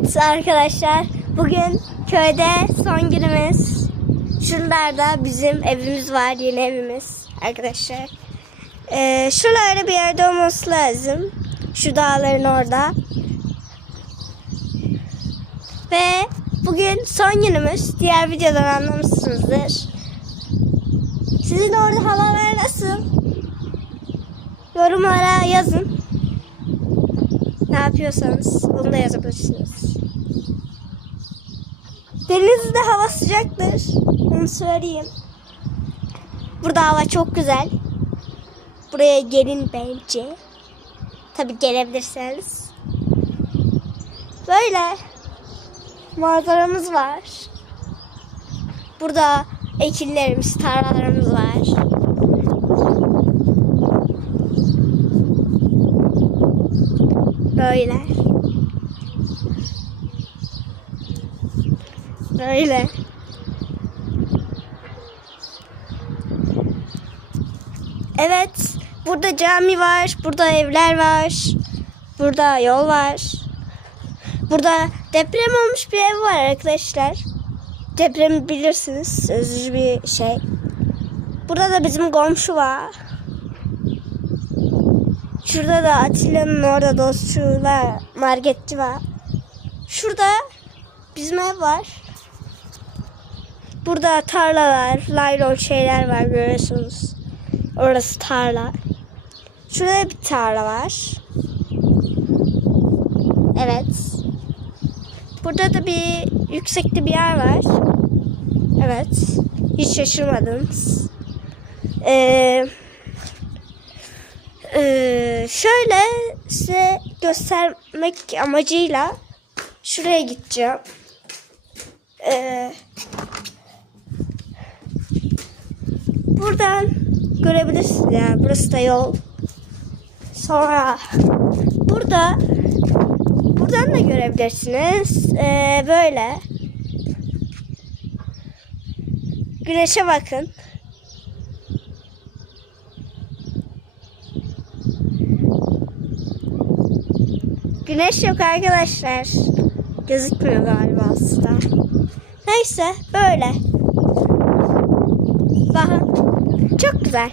Evet arkadaşlar bugün köyde son günümüz. Şuralarda bizim evimiz var yeni evimiz arkadaşlar. Ee, şuralarda bir yerde olması lazım. Şu dağların orada. Ve bugün son günümüz. Diğer videodan anlamışsınızdır. Sizin orada havalar nasıl? Yorumlara yazın. Ne yapıyorsanız onu da yazabilirsiniz. Denizde hava sıcaktır. Onu söyleyeyim. Burada hava çok güzel. Buraya gelin bence. Tabi gelebilirseniz. Böyle manzaramız var. Burada ekinlerimiz, tarlalarımız var. Böyle. Böyle. Evet. Burada cami var. Burada evler var. Burada yol var. Burada deprem olmuş bir ev var arkadaşlar. Depremi bilirsiniz. Üzücü bir şey. Burada da bizim komşu var. Şurada da Atilla'nın orada dostçu var. Marketçi var. Şurada bizim ev var. Burada tarlalar, laylon şeyler var görüyorsunuz. Orası tarla. Şurada bir tarla var. Evet. Burada da bir yüksekte bir yer var. Evet. Hiç şaşırmadınız. Ee, ee, şöyle size göstermek amacıyla şuraya gideceğim. Ee, buradan görebilirsiniz ya. Burası da yol. Sonra burada buradan da görebilirsiniz. Ee, böyle. Güneşe bakın. Güneş yok arkadaşlar. Gözükmüyor galiba aslında. Neyse böyle. Bakın. Çok güzel.